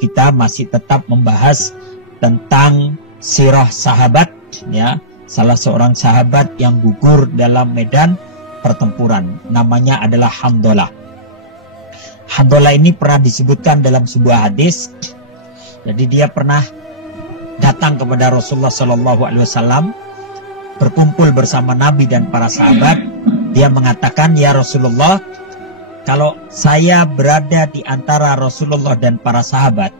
kita masih tetap membahas tentang sirah sahabat, ya, salah seorang sahabat yang gugur dalam medan pertempuran. Namanya adalah Handolah. Handolah ini pernah disebutkan dalam sebuah hadis. Jadi dia pernah datang kepada Rasulullah SAW, berkumpul bersama Nabi dan para sahabat. Dia mengatakan, "Ya Rasulullah, kalau saya berada di antara Rasulullah dan para sahabat,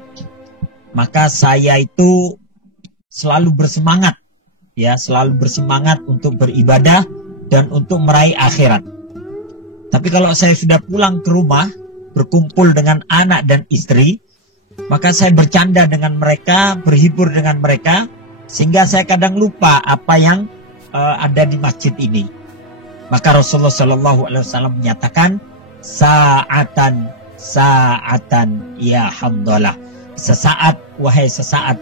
maka saya itu selalu bersemangat, ya, selalu bersemangat untuk beribadah dan untuk meraih akhirat. Tapi kalau saya sudah pulang ke rumah, berkumpul dengan anak dan istri, maka saya bercanda dengan mereka, berhibur dengan mereka, sehingga saya kadang lupa apa yang ada di masjid ini." Maka Rasulullah SAW menyatakan, "Sa'atan, sa'atan, ya Handolah." Sesaat, wahai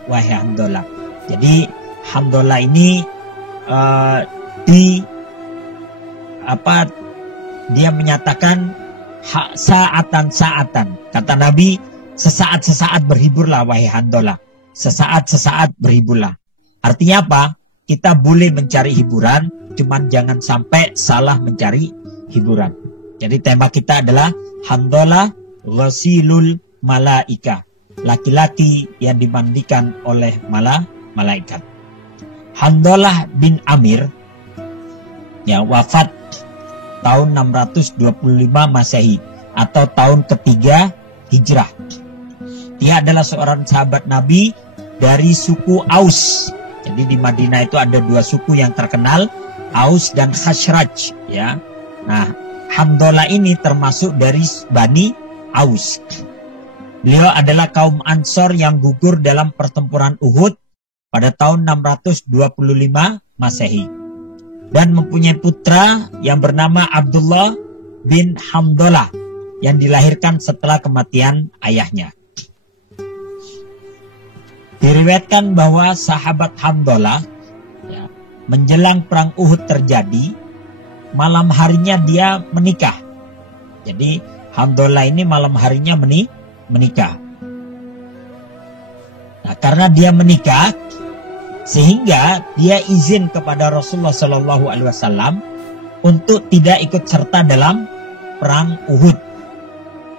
Handolah. Jadi Handolah ini dia menyatakan sa'atan. Kata Nabi, sesaat berhiburlah wahai Handolah. Sesaat berhiburlah. Artinya apa? Kita boleh mencari hiburan, cuman jangan sampai salah mencari hiburan. Jadi tema kita adalah Handolah ghasilul malaika, laki-laki yang dimandikan oleh malaikat. Handolah bin Amir, ya, wafat tahun 625 Masehi atau tahun ketiga Hijrah. Dia adalah seorang sahabat Nabi dari suku Aus. Jadi di Madinah itu ada dua suku yang terkenal, Aus dan Khazraj, ya. Nah, Handolah ini termasuk dari Bani Aus. Beliau adalah kaum Ansor yang gugur dalam pertempuran Uhud pada tahun 625 Masehi. Dan mempunyai putra yang bernama Abdullah bin Handolah yang dilahirkan setelah kematian ayahnya. Diriwayatkan bahwa sahabat Handolah, ya, menjelang perang Uhud terjadi, malam harinya dia menikah. Jadi Handolah ini malam harinya menikah. Nah, karena dia menikah, sehingga dia izin kepada Rasulullah SAW untuk tidak ikut serta dalam perang Uhud.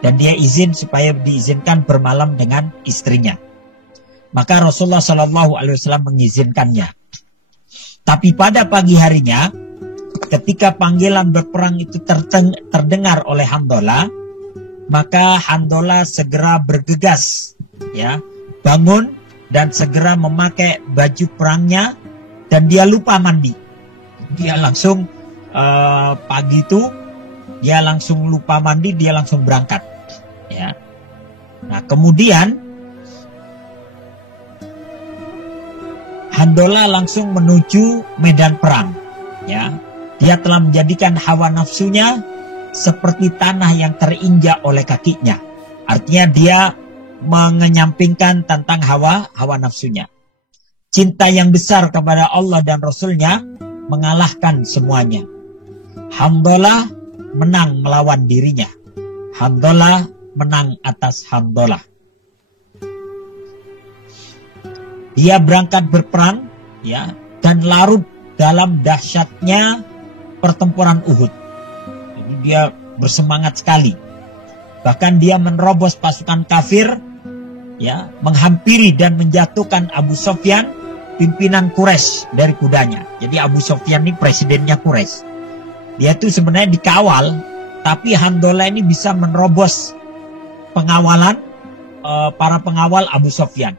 Dan dia izin supaya diizinkan bermalam dengan istrinya. Maka Rasulullah SAW mengizinkannya. Tapi pada pagi harinya, ketika panggilan berperang itu terdengar oleh Handolah, maka Handolah segera bergegas, ya, bangun dan segera memakai baju perangnya, dan dia lupa mandi. Dia langsung pagi itu dia langsung lupa mandi, dia langsung berangkat, ya. Nah, kemudian Handolah langsung menuju medan perang, ya. Dia telah menjadikan hawa nafsunya seperti tanah yang terinjak oleh kakinya. Artinya dia mengenyampingkan tentang hawa nafsunya. Cinta yang besar kepada Allah dan Rasulnya mengalahkan semuanya. Handolah menang melawan dirinya. Handolah menang atas Handolah. Dia berangkat berperang, ya, dan larut dalam dahsyatnya pertempuran Uhud. Jadi dia bersemangat sekali. Bahkan dia menerobos pasukan kafir, ya, menghampiri dan menjatuhkan Abu Sufyan, pimpinan Quraisy, dari kudanya. Jadi Abu Sufyan ini presidennya Quraisy. Dia itu sebenarnya dikawal, tapi Handolah ini bisa menerobos pengawalan para pengawal Abu Sufyan.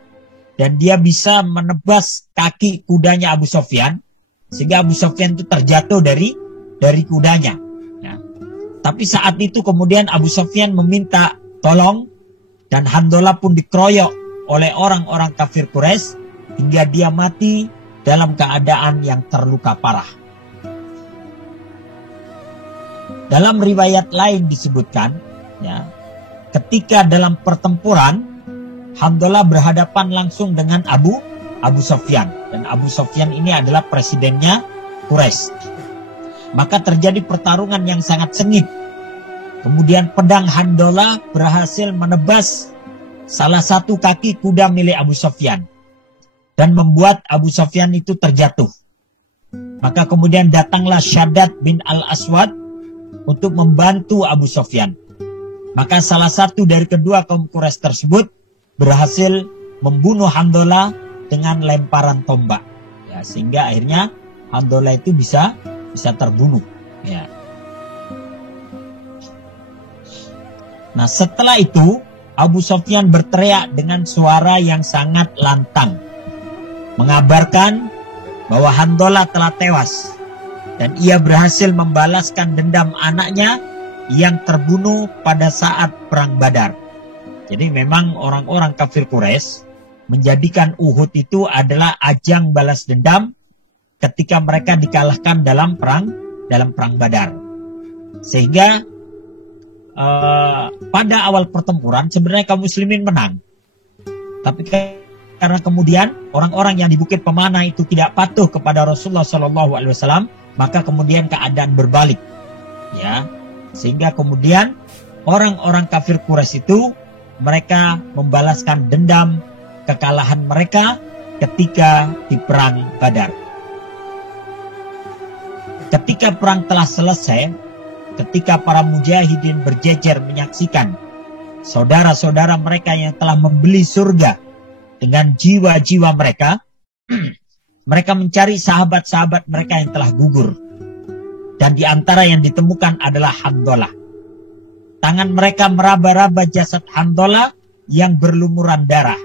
Dan dia bisa menebas kaki kudanya Abu Sufyan, sehingga Abu Sufyan itu terjatuh dari kudanya. Ya. Tapi saat itu kemudian Abu Sufyan meminta tolong, dan Handolah pun dikeroyok oleh orang-orang kafir Quraisy hingga dia mati dalam keadaan yang terluka parah. Dalam riwayat lain disebutkan, ya, ketika dalam pertempuran Handolah berhadapan langsung dengan Abu Sufyan, dan Abu Sufyan ini adalah presidennya Quraisy. Maka terjadi pertarungan yang sangat sengit. Kemudian pedang Handolah berhasil menebas salah satu kaki kuda milik Abu Sufyan dan membuat Abu Sufyan itu terjatuh. Maka kemudian datanglah Syaddad bin Al-Aswad untuk membantu Abu Sufyan. Maka salah satu dari kedua kaum Quraisy tersebut berhasil membunuh Handolah dengan lemparan tombak. Ya, sehingga akhirnya Handolah itu bisa terbunuh. Ya. Nah, setelah itu Abu Sufyan berteriak dengan suara yang sangat lantang, mengabarkan bahwa Handolah telah tewas dan ia berhasil membalaskan dendam anaknya yang terbunuh pada saat perang Badar. Jadi memang orang-orang kafir Quraisy menjadikan Uhud itu adalah ajang balas dendam ketika mereka dikalahkan dalam perang Badar. Sehingga pada awal pertempuran sebenarnya kaum muslimin menang. Tapi karena kemudian orang-orang yang di Bukit Pemanah itu tidak patuh kepada Rasulullah SAW, maka kemudian keadaan berbalik, ya, sehingga kemudian orang-orang kafir Quraisy itu mereka membalaskan dendam kekalahan mereka ketika di perang Badar. Ketika perang telah selesai, ketika para mujahidin berjejer menyaksikan saudara-saudara mereka yang telah membeli surga dengan jiwa-jiwa mereka, mereka mencari sahabat-sahabat mereka yang telah gugur. Dan di antara yang ditemukan adalah Handolah. Tangan mereka meraba-raba jasad Handolah yang berlumuran darah.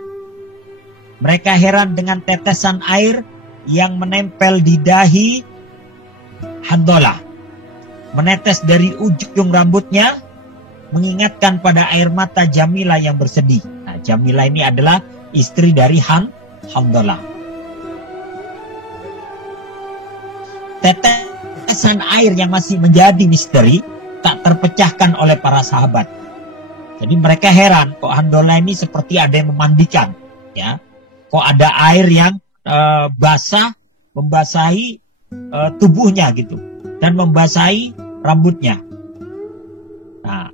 Mereka heran dengan tetesan air yang menempel di dahi Handolah, menetes dari ujung rambutnya, mengingatkan pada air mata Jamilah yang bersedih. Nah, Jamilah ini adalah istri dari Handolah. Tetesan air yang masih menjadi misteri tak terpecahkan oleh para sahabat. Jadi mereka heran, kok Handolah ini seperti ada yang memandikan, ya? Kok ada air yang basah membasahi tubuhnya gitu dan membasahi rambutnya. Nah,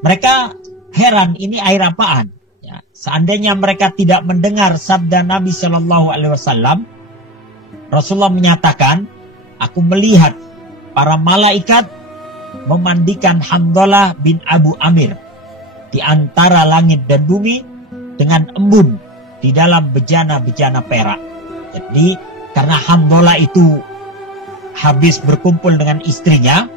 mereka heran, ini air apaan? Ya, seandainya mereka tidak mendengar sabda Nabi Shallallahu Alaihi Wasallam, Rasulullah menyatakan, aku melihat para malaikat memandikan Handolah bin Abu Amir di antara langit dan bumi dengan embun di dalam bejana-bejana perak. Jadi karena Handolah itu habis berkumpul dengan istrinya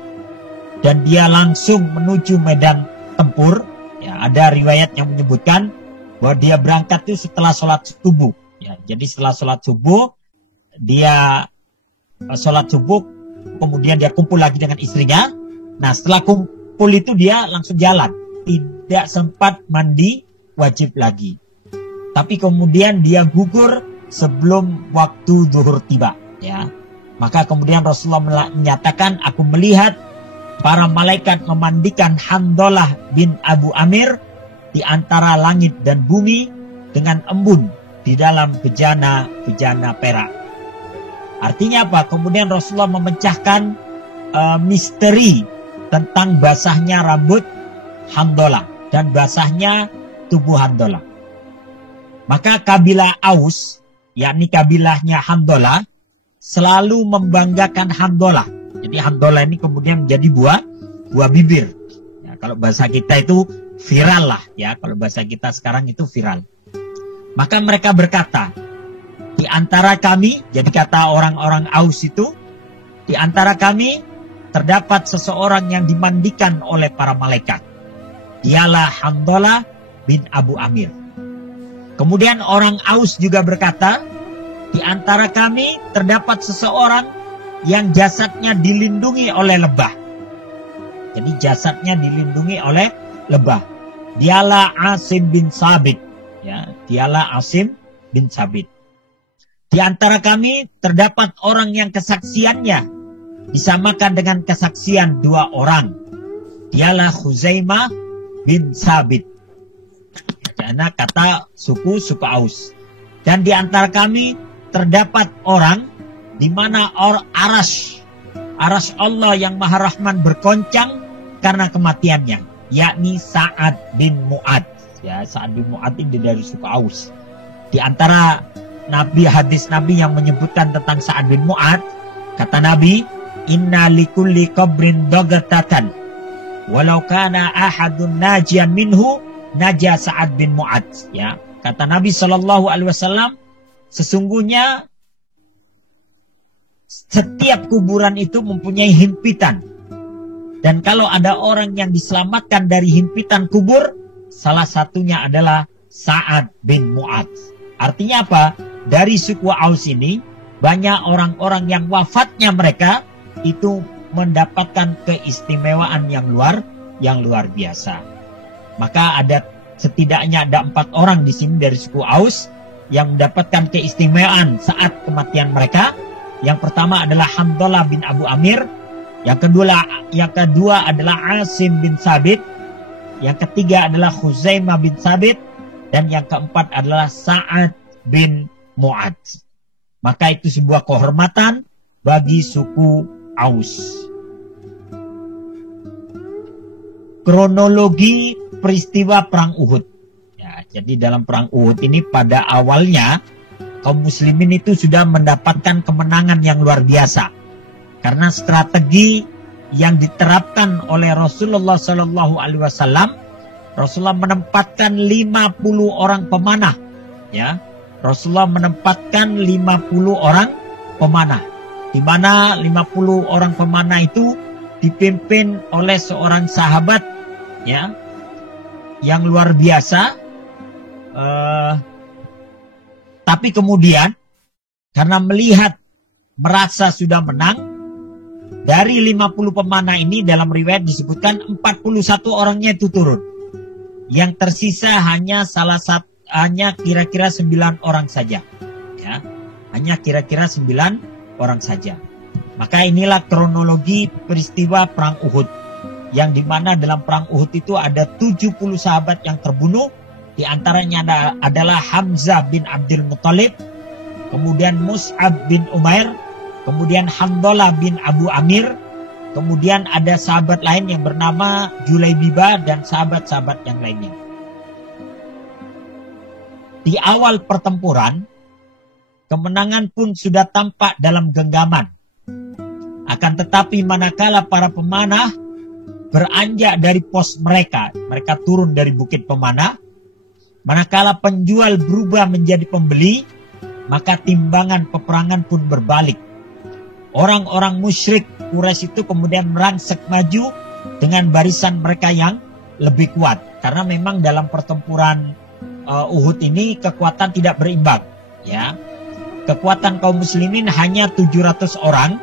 dan dia langsung menuju medan tempur, ya, ada riwayat yang menyebutkan bahwa dia berangkat itu setelah sholat subuh. Ya, jadi setelah sholat subuh dia sholat subuh, kemudian dia kumpul lagi dengan istrinya. Nah, setelah kumpul itu dia langsung jalan, tidak sempat mandi wajib lagi. Tapi kemudian dia gugur sebelum waktu zuhur tiba. Ya, maka kemudian Rasulullah menyatakan, aku melihat para malaikat memandikan Handolah bin Abu Amir di antara langit dan bumi dengan embun di dalam bejana-bejana perak. Artinya apa? Kemudian Rasulullah memecahkan misteri tentang basahnya rambut Handolah dan basahnya tubuh Handolah. Maka kabilah Aus, yakni kabilahnya Handolah, selalu membanggakan Handolah. Jadi Handolah ini kemudian menjadi buah bibir. Ya, kalau bahasa kita itu viral lah, ya. Kalau bahasa kita sekarang itu viral. Maka mereka berkata, di antara kami, jadi kata orang-orang Aus itu, di antara kami terdapat seseorang yang dimandikan oleh para malaikat. Dialah Handolah bin Abu Amir. Kemudian orang Aus juga berkata, di antara kami terdapat seseorang yang jasadnya dilindungi oleh lebah. Jadi jasadnya dilindungi oleh lebah. Dialah Asim bin Sabit. Ya, dialah Asim bin Sabit. Di antara kami terdapat orang yang kesaksiannya disamakan dengan kesaksian dua orang. Dialah Khuzaimah bin Sabit. Karena kata suku Aus. Dan di antara kami terdapat orang di mana arash Allah yang Maha Rahman bergoncang karena kematiannya, yakni Sa'ad bin Mu'ad. Ya, Sa'ad bin Mu'adz ini dari suku Aus. Di antara hadis Nabi yang menyebutkan tentang Sa'ad bin Mu'adz, kata Nabi, "Inna likulli qabrin dagatatan, walau kana ahadun najian minhu, naja Sa'ad bin Mu'adz." Ya, kata Nabi Shallallahu Alaihi Wasallam, sesungguhnya setiap kuburan itu mempunyai himpitan. Dan kalau ada orang yang diselamatkan dari himpitan kubur, salah satunya adalah Sa'ad bin Mu'adz. Artinya apa? Dari suku Aus ini, banyak orang-orang yang wafatnya mereka itu mendapatkan keistimewaan yang luar biasa. Maka setidaknya ada 4 orang di sini dari suku Aus yang mendapatkan keistimewaan saat kematian mereka. Yang pertama adalah Handalah bin Abu Amir. Yang kedua adalah Asim bin Sabit. Yang ketiga adalah Khuzaimah bin Sabit. Dan yang keempat adalah Sa'ad bin Mu'adz. Maka itu sebuah kehormatan bagi suku Aus. Kronologi peristiwa Perang Uhud. Ya, jadi dalam Perang Uhud ini pada awalnya kaum muslimin itu sudah mendapatkan kemenangan yang luar biasa. Karena strategi yang diterapkan oleh Rasulullah Sallallahu Alaihi Wasallam, Rasulullah menempatkan 50 orang pemanah. Ya, Rasulullah menempatkan 50 orang pemanah. Di mana 50 orang pemanah itu dipimpin oleh seorang sahabat, ya, yang luar biasa. Tapi kemudian karena merasa sudah menang, dari 50 pemanah ini dalam riwayat disebutkan 41 orangnya itu turun. Yang tersisa hanya kira-kira 9 orang saja. Ya, hanya kira-kira 9 orang saja. Maka inilah kronologi peristiwa Perang Uhud. Yang dimana dalam Perang Uhud itu ada 70 sahabat yang terbunuh. Di antaranya adalah Hamzah bin Abdul Muttalib, kemudian Mus'ab bin Umair, kemudian Handalah bin Abu Amir, kemudian ada sahabat lain yang bernama Julaibibah dan sahabat-sahabat yang lainnya. Di awal pertempuran, kemenangan pun sudah tampak dalam genggaman. Akan tetapi manakala para pemanah beranjak dari pos mereka turun dari bukit pemanah, manakala penjual berubah menjadi pembeli, maka timbangan peperangan pun berbalik. Orang-orang musyrik Quraisy itu kemudian merangsek maju dengan barisan mereka yang lebih kuat. Karena memang dalam pertempuran Uhud ini kekuatan tidak berimbang. Ya, kekuatan kaum muslimin hanya 700 orang.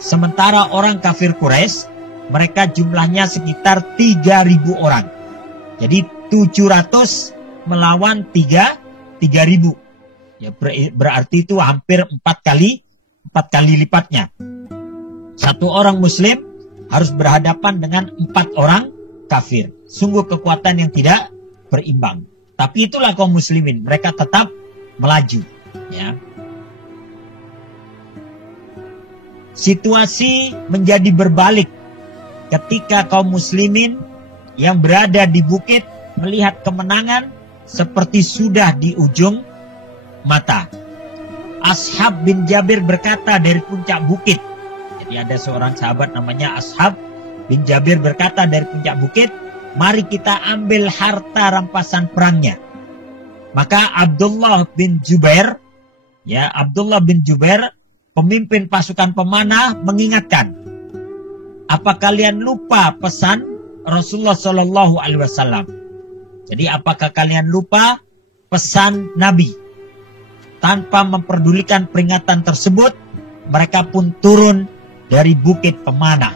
Sementara orang kafir Quraisy, mereka jumlahnya sekitar 3.000 orang. Jadi 700 melawan 3.000. Ya, berarti itu hampir 4 kali lipatnya. Satu orang muslim harus berhadapan dengan 4 orang kafir. Sungguh kekuatan yang tidak berimbang. Tapi itulah kaum muslimin, mereka tetap melaju. Ya. Situasi menjadi berbalik ketika kaum muslimin yang berada di bukit melihat kemenangan seperti sudah di ujung mata. Ashab bin Jabir berkata dari puncak bukit. Jadi ada seorang sahabat namanya Ashab bin Jabir berkata dari puncak bukit, "Mari kita ambil harta rampasan perangnya." Maka Abdullah bin Jubair, pemimpin pasukan pemanah mengingatkan, "Apa kalian lupa pesan Rasulullah Shallallahu Alaihi Wasallam?" Jadi apakah kalian lupa pesan Nabi? Tanpa memperdulikan peringatan tersebut, mereka pun turun dari bukit pemanah.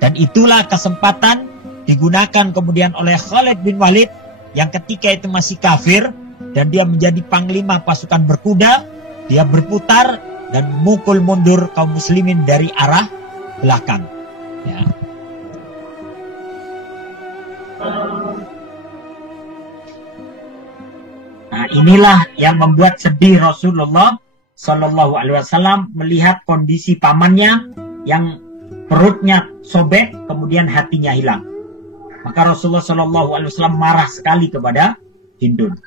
Dan itulah kesempatan digunakan kemudian oleh Khalid bin Walid yang ketika itu masih kafir dan dia menjadi panglima pasukan berkuda. Dia berputar dan memukul mundur kaum muslimin dari arah belakang. Ya. Nah, inilah yang membuat sedih Rasulullah Shallallahu Alaihi Wasallam melihat kondisi pamannya yang perutnya sobek, kemudian hatinya hilang. Maka Rasulullah Shallallahu Alaihi Wasallam marah sekali kepada Hindun.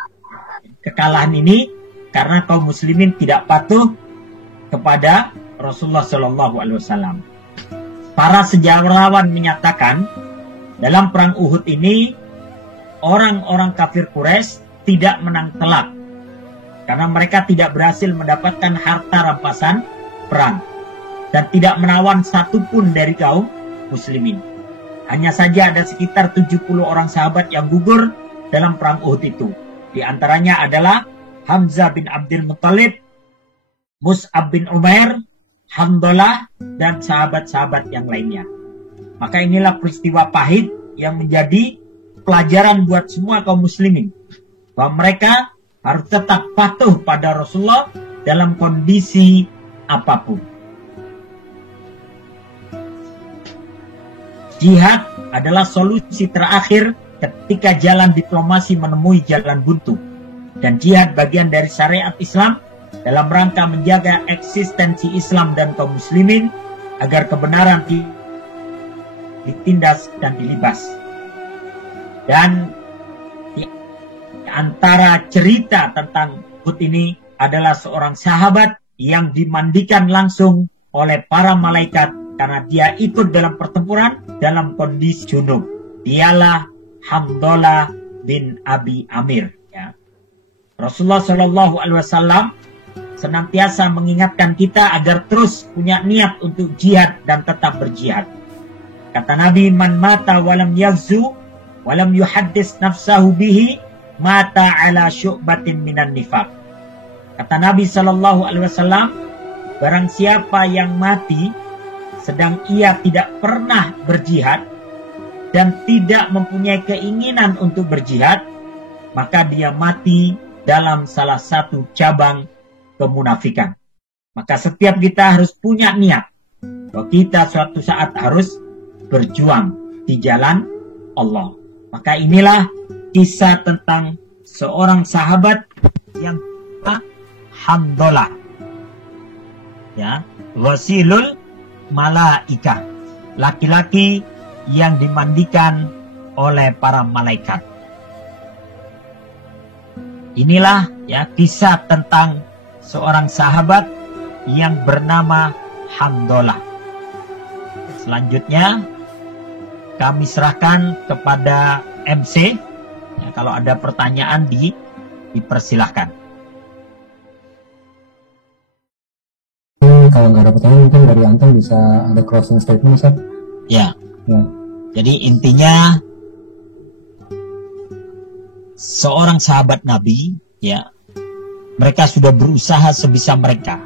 Kekalahan ini karena kaum muslimin tidak patuh kepada Rasulullah Shallallahu Alaihi Wasallam. Para sejarawan menyatakan dalam perang Uhud ini orang-orang kafir Quraisy tidak menang telak karena mereka tidak berhasil mendapatkan harta rampasan perang dan tidak menawan satupun dari kaum muslimin. Hanya saja ada sekitar 70 orang sahabat yang gugur dalam perang Uhud itu. Di antaranya adalah Hamzah bin Abdul Muttalib, Mus'ab bin Umair, Handalah, dan sahabat-sahabat yang lainnya. Maka inilah peristiwa pahit yang menjadi pelajaran buat semua kaum muslimin, bahwa mereka harus tetap patuh pada Rasulullah dalam kondisi apapun. Jihad adalah solusi terakhir ketika jalan diplomasi menemui jalan buntu. Dan jihad bagian dari syariat Islam dalam rangka menjaga eksistensi Islam dan kaum muslimin agar kebenaran ditindas dan dilibas. Dan di antara cerita tentang Uhud ini adalah seorang sahabat yang dimandikan langsung oleh para malaikat karena dia ikut dalam pertempuran dalam kondisi junub. Dialah Handalah bin Abi Amir. Ya. Rasulullah Shallallahu Alaihi Wasallam senantiasa mengingatkan kita agar terus punya niat untuk jihad dan tetap berjihad. Kata Nabi, man mata walam yaghzu walam yuhaddis nafsahu bihi mata ala syu'batin minan nifaq. Kata Nabi Shallallahu Alaihi Wasallam, barang siapa yang mati sedang ia tidak pernah berjihad dan tidak mempunyai keinginan untuk berjihad, maka dia mati dalam salah satu cabang kemunafikan. Maka setiap kita harus punya niat bahwa kita suatu saat harus berjuang di jalan Allah. Maka inilah kisah tentang seorang sahabat yang Handalah, ya, wasilul malaika, laki-laki yang dimandikan oleh para malaikat. Inilah ya kisah tentang seorang sahabat yang bernama Handalah. Selanjutnya kami serahkan kepada MC. Ya, kalau ada pertanyaan dipersilahkan. Kalau nggak ada pertanyaan mungkin dari Anton bisa ada closing statement, Ustaz? Ya. Jadi intinya seorang sahabat Nabi, ya, mereka sudah berusaha sebisa mereka.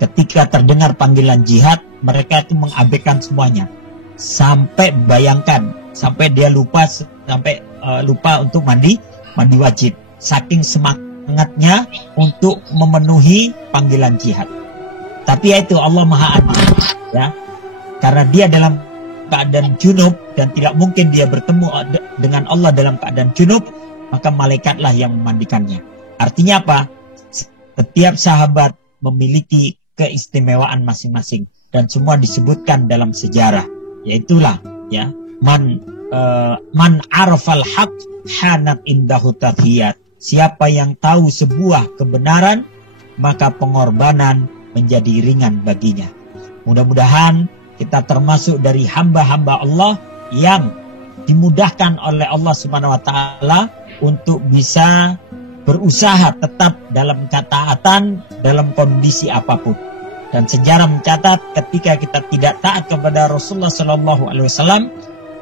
Ketika terdengar panggilan jihad, mereka itu mengabaikan semuanya. Sampai bayangkan, sampai dia lupa untuk mandi wajib. Saking semangatnya untuk memenuhi panggilan jihad. Tapi ya itu Allah Maha Adil, ya, karena dia dalam keadaan junub dan tidak mungkin dia bertemu dengan Allah dalam keadaan junub, maka malaikatlah yang memandikannya. Artinya apa? Setiap sahabat memiliki keistimewaan masing-masing dan semua disebutkan dalam sejarah. Yaitulah, ya, man arafal haq hanat indahu tadhiyat. Siapa yang tahu sebuah kebenaran, maka pengorbanan menjadi ringan baginya. Mudah-mudahan kita termasuk dari hamba-hamba Allah yang dimudahkan oleh Allah Subhanahu wa taala untuk bisa berusaha tetap dalam ketaatan dalam kondisi apapun. Dan sejarah mencatat ketika kita tidak taat kepada Rasulullah Shallallahu Alaihi Wasallam,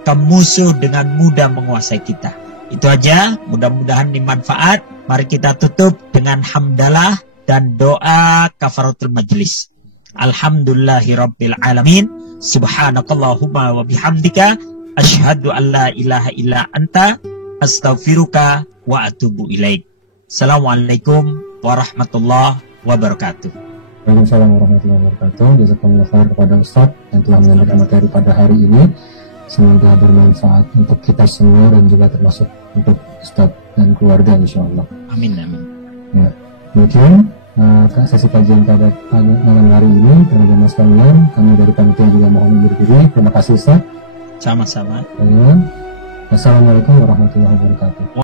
kaum musuh dengan mudah menguasai kita. Itu aja, mudah-mudahan dimanfaat. Mari kita tutup dengan hamdalah dan doa kafaratul majlis. Alhamdulillahirabbil alamin. Subhanakallahumma wa bihamdika asyhadu an la ilaha illa anta astaghfiruka wa atubu ilaik. Assalamualaikum warahmatullahi wabarakatuh. Waalaikumsalam warahmatullahi wabarakatuh. Jazakumullah khair kepada Ustaz yang telah menyampaikan materi pada hari ini. Semoga bermanfaat untuk kita semua dan juga termasuk untuk Ustaz dan keluarga insyaallah. Amin amin. Ya. Demikian sesi kajian pada malam hari ini. Teman-teman sekalian, kami dari panitia juga mohon undur diri. Terima kasih Ustaz. Sama-sama. Wassalamualaikum warahmatullahi wabarakatuh.